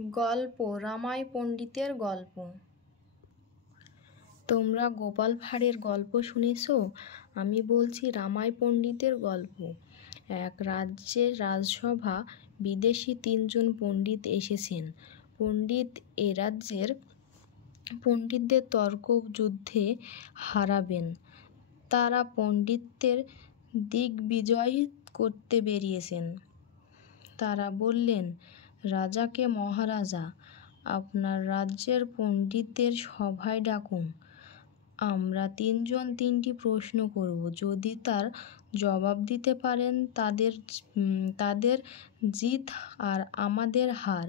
গল্প রামাই পণ্ডিতের গল্প। তোমরা গোপাল ভাঁড়ের গল্প শুনেছ? আমি বলছি রামাই পণ্ডিতের গল্প। এক রাজ্যের রাজসভা, বিদেশি 3 জন পণ্ডিত এসেছেন। এ রাজ্যের পণ্ডিতদের তর্ক যুদ্ধে হারাবেন। তারা পণ্ডিতদের দিগ্বিজয় করতে বেরিয়েছেন। তারা বললেন, রাজাকে, মহারাজা, আপনার রাজ্যের পণ্ডিতদের সভায় ডাকুন। আমরা 3 জন 3টি প্রশ্ন করব। যদি তার জবাব দিতে পারেন তাদের জিত আর আমাদের হার।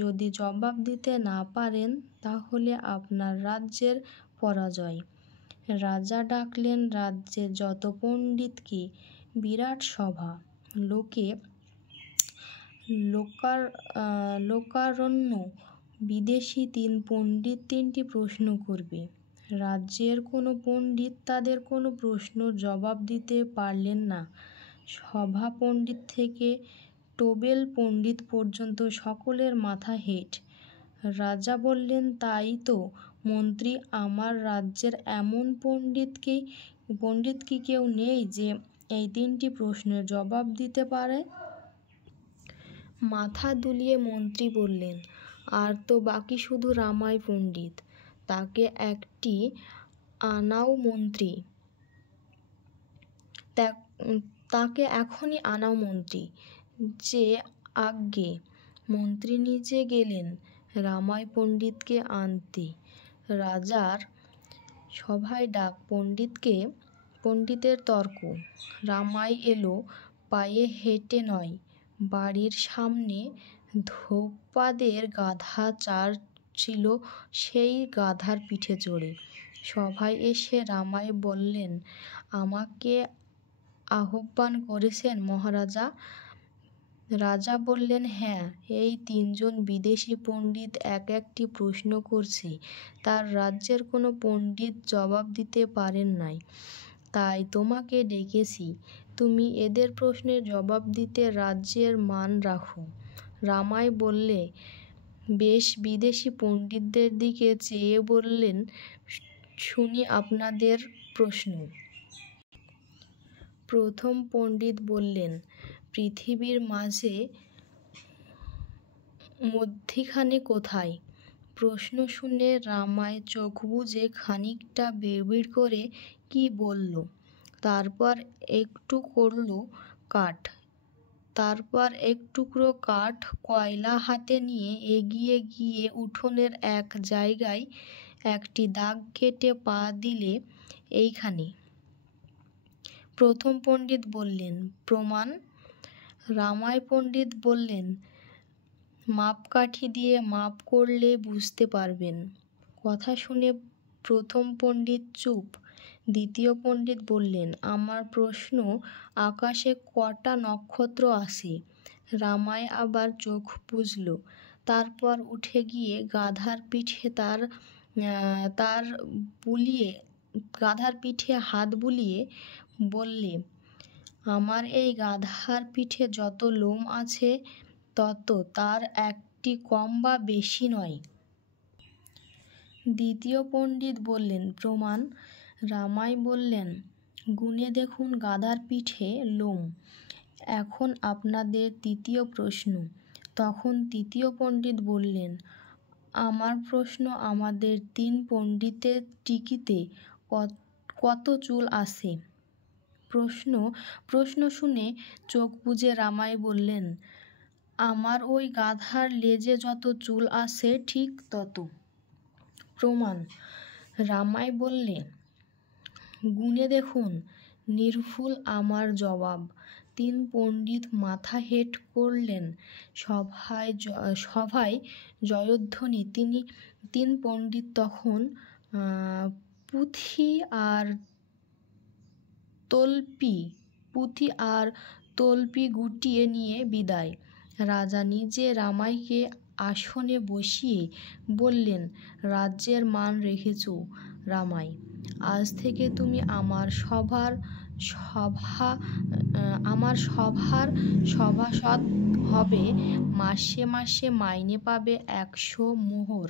যদি জবাব দিতে না পারেন তাহলে আপনার রাজ্যের পরাজয়। রাজা ডাকলেন রাজ্যের যত পণ্ডিতকে। বিরাট সভা, লোকারণ্য। বিদেশি 3 পণ্ডিত 3টি প্রশ্ন করবে। রাজ্যের কোনো পণ্ডিত তাদের কোনো প্রশ্নের জবাব দিতে পারলেন না। সভা পণ্ডিত থেকে টোবেল পণ্ডিত পর্যন্ত সকলের মাথা হেঁট। রাজা বললেন, তাই তো মন্ত্রী, আমার রাজ্যের এমন পণ্ডিত কি কেউ নেই যে এই 3টি প্রশ্নের জবাব দিতে পারে? মাথা দুলিয়ে মন্ত্রী বললেন, আর তো বাকি শুধু রামাই পণ্ডিত। তাকে এখনই আনাও মন্ত্রী। যে আজ্ঞে। মন্ত্রী নিজে গেলেন রামাই পণ্ডিতকে আনতে। রাজার সভায় ডাক, পণ্ডিতের তর্ক। রামাই এলো পায়ে হেঁটে নয়, বাড়ির সামনে ধোপাদের গাধা 4 ছিল, সেই গাধার পিঠে চড়ে। সভায় এসে রামাই বললেন, আমাকে আহ্বান করেছেন মহারাজা? রাজা বললেন, হ্যাঁ, এই 3 জন বিদেশি পণ্ডিত একটি প্রশ্ন করছে। তার রাজ্যের কোনো পণ্ডিত জবাব দিতে পারেন নাই, তাই তোমাকে ডেকেছি। তুমি এদের প্রশ্নের জবাব দিতে রাজ্যের মান রাখো। রামাই বললে, বেশ। বিদেশি পণ্ডিতদের দিকে চেয়ে বললেন, শুনি আপনাদের প্রশ্ন। প্রথম পণ্ডিত বললেন, পৃথিবীর মধ্যিখানে কোথায়? প্রশ্ন শুনে রামাই চোখ বুজে খানিকটা বিড়বিড় করে কি বলল। তারপর এক টুকরো কাঠ কয়লা হাতে নিয়ে এগিয়ে গিয়ে উঠোনের এক জায়গায় একটি দাগ কেটে পা দিলে, এইখানে। প্রথম পণ্ডিত বললেন, প্রমাণ? রামাই পণ্ডিত বললেন, মাপকাঠি দিয়ে মাপ করলে বুঝতে পারবেন। কথা শুনে প্রথম পণ্ডিত চুপ। দ্বিতীয় পণ্ডিত বললেন, আমার প্রশ্ন, আকাশে কটা নক্ষত্র আছে? রামাই আবার চোখ বুজল। তারপর উঠে গিয়ে গাধার পিঠে হাত বুলিয়ে বললে, আমার এই গাধার পিঠে যত লোম আছে তত তার একটি কম বা বেশি নয়। দ্বিতীয় পণ্ডিত বললেন, প্রমাণ? রামাই বললেন, গুনে দেখুন গাধার পিঠে লোম। এখন আপনাদের তৃতীয় প্রশ্ন। তখন তৃতীয় পণ্ডিত বললেন, আমার প্রশ্ন, আমাদের 3 পণ্ডিতের টিকিতে কত চুল আছে? প্রশ্ন শুনে চোখ বুজে রামাই বললেন, আমার ওই গাধার লেজে যত চুল আছে ঠিক তত। প্রমাণ? রামাই বললে, গুনে দেখুন। নির্ভুল আমার জবাব। 3 পণ্ডিত মাথা হেঁট করলেন। সভায় জয়ধ্বনি। 3 পণ্ডিত তখন পুঁথি আর তল্পি গুটিয়ে নিয়ে বিদায়। রাজা নিজে রামাইকে আসনে বসিয়ে বললেন, রাজ্যের মান রেখেছ রামাই। আজ থেকে তুমি আমার সভার সভার সভাসদ হবে, মাসে মাসে মাইনে পাবে 100 মোহর।